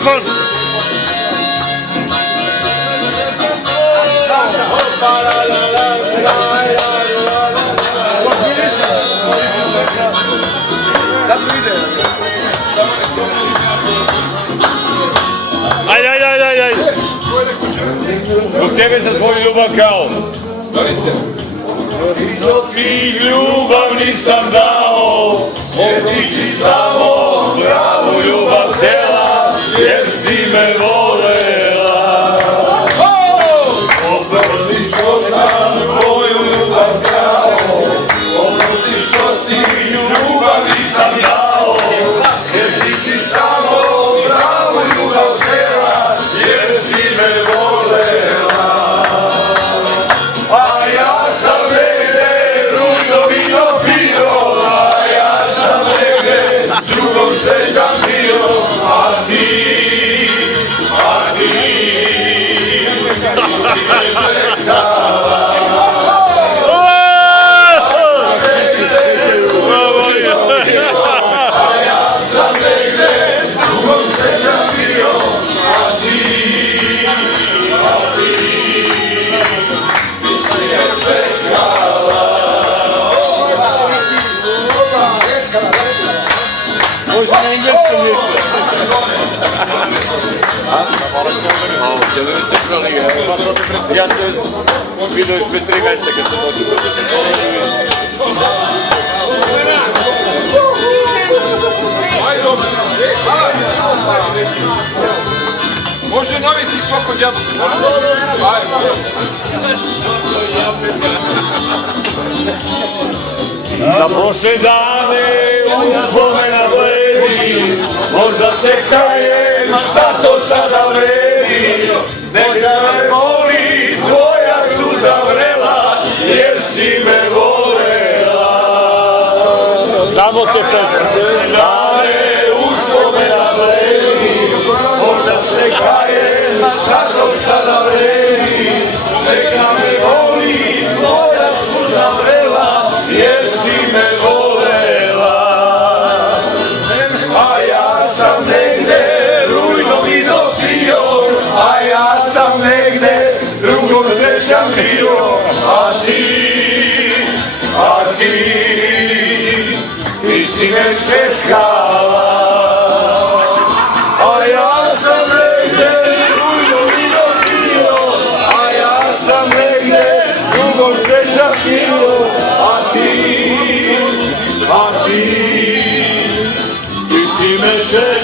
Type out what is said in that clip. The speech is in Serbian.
mikrofon. Ajde. Zbog tebe za tvoju ljubav kao. Ti ljubav nisam dao, jer ti si samo pravu ljubav tela, jer si me volela. Oprosti što sam tvoju ljubav dao, oprosti što ti ljubav nisam dao, jer ti si samo pravu ljubav tela, jer si me volela. A ja sam negde rujno vino pio, a ja sam negde drugom srećan bio, a ti si me čekala. A ja sam negde drugom srećan bio, a ti si me čekala. Može na engleskom nešto. Ja sam vidio još pre 3 meseca kad sam došao. Može novici svako djabo. Na prošle dane uspomena bledi, možda se kajem šta to sada vredi. Neka me boli tvoja suza vrela, jer si me volela. Znamo te pesme. Dane uspomena bledi, možda se kajem šta to sada vredi. Neka me boli tvoja suza vrela, jer si me volela. A ja sam negde rujno vino pio, a ja sam negde drugom srećan bio, a ti si me češkala. A ja sam negde rujno vino pio, a ja sam negde drugom srećan bio, a ti si me češkala.